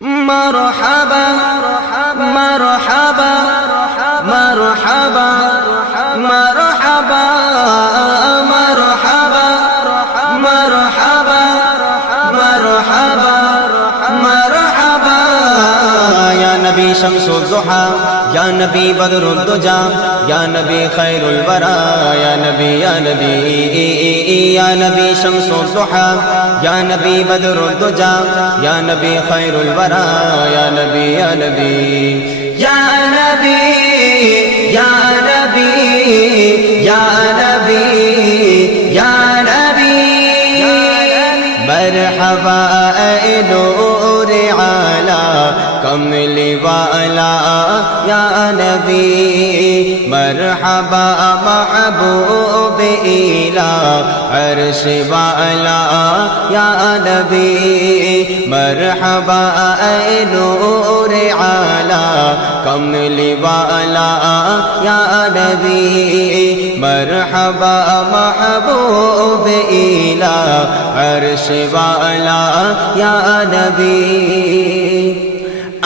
مرحبا مرحبا مرحبا مرحبا مرحبا مرحبا مرحبا مرحبا يا نبي شمس الضحى يا نبي بدر الدجى يا نبي خير الورى يا نبي يا نبي يا نبي شمس الضحى يا نبي بدر الدجى يا نبي خير الورى يا نبي يا نبي يا نبي يا نبي يا نبي يا نبي مرحبا نور على كمل والا يا نبي مرحبا محبوب إلى عرش والا يا نبي مرحبا نور على كمل والا يا نبي مرحبا محبوب إلى عرش والا يا نبي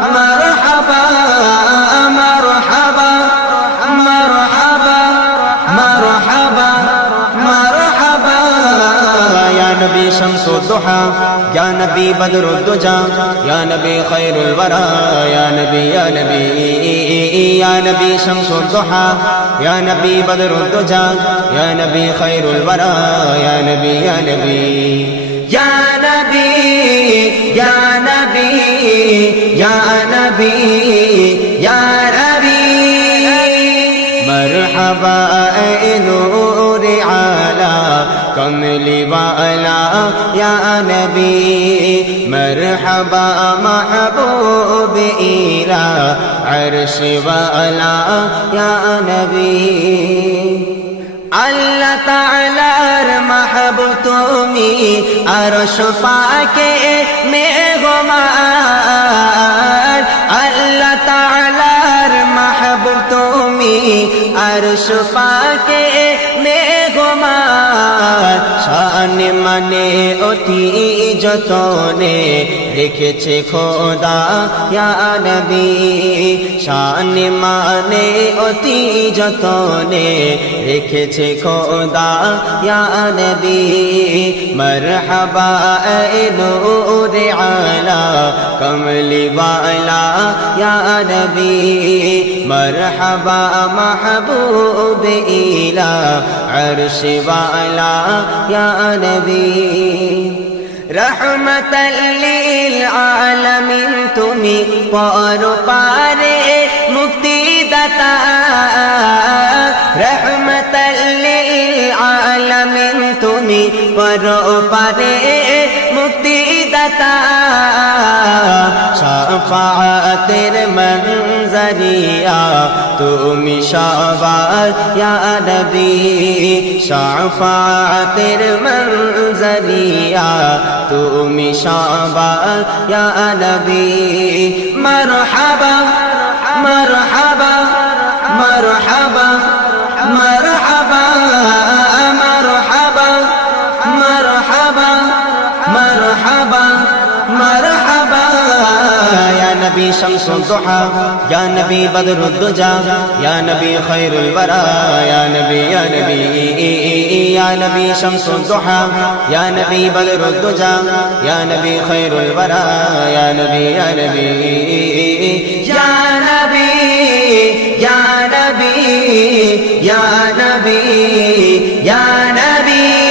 مرحبا مرحبا مرحبا مرحبا مرحبا يا نبي شمس الضحى يا نبي بدر الدجى يا نبي خير الورى يا نبي يا نبي يا نبي شمس الضحى يا نبي بدر الدجى يا نبي خير الورى يا نبي يا نبي يا نبي يا نبي يا نبي يا نبي مرحبا نور على كمل والا يا نبي مرحبا محبوب إلى عرش والا يا نبي আল্লাহ তাআলার মাহবুব তুমি আরশ পাকে মেঘমার আল্লাহ তাআলার মাহবুব তুমি আরশ পাকে মেঘমার শান মানে অতি যতনে রেখেছে খোদা ইয়া নবী শান মানে অতি যতনে রেখেছে খোদা ইয়া নবী মরহবা নূর আলা কমলি ওয়ালা ইয়া নবী মরহবা মাহবুব ইলা আরশ ওয়ালা ইয়া নবী রহমতাল লিল আলামিন তুমি পরপারে মুক্তিদাতা রহমতাল লিল আলামিন তুমি পরপারে মুক্তিদাতা শাফাআতের মনজরিয়া তুমি সবার ইয়া নবী শাফাআতের মনজরিয়া তুমি সবার ইয়া নবী মারহাবা মারহাবা মারহাবা মারহাবা মারহাবা মারহাবা মারহাবা মারহাবা يا نبي شمس الضحى يا نبي بدر الدجى يا نبي خير الورى يا نبي يا نبي يا نبي شمس الضحى يا نبي بدر الدجى يا نبي خير الورى يا نبي يا نبي يا نبي يا نبي يا نبي يا نبي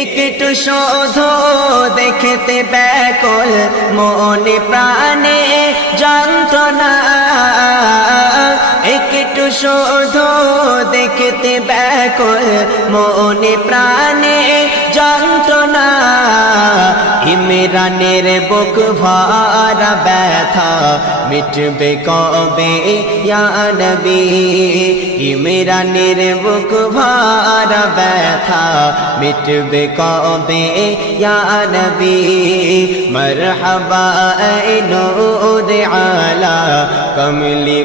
একটু শোধ দেখতে ব্যাকুল মনে প্রাণে যন্ত্রণা একটু শোধ দেখতে ব্যাকুল মনে প্রাণে যন্ত্রণা ইমরানের বুক ভরা ব্যথা মিটবে কবে ইয়া নবী ইমরানের বুক ভরা ব্যথা মিটবে কবে ইয়া নবী মরহবা এ নূর আলা কমলি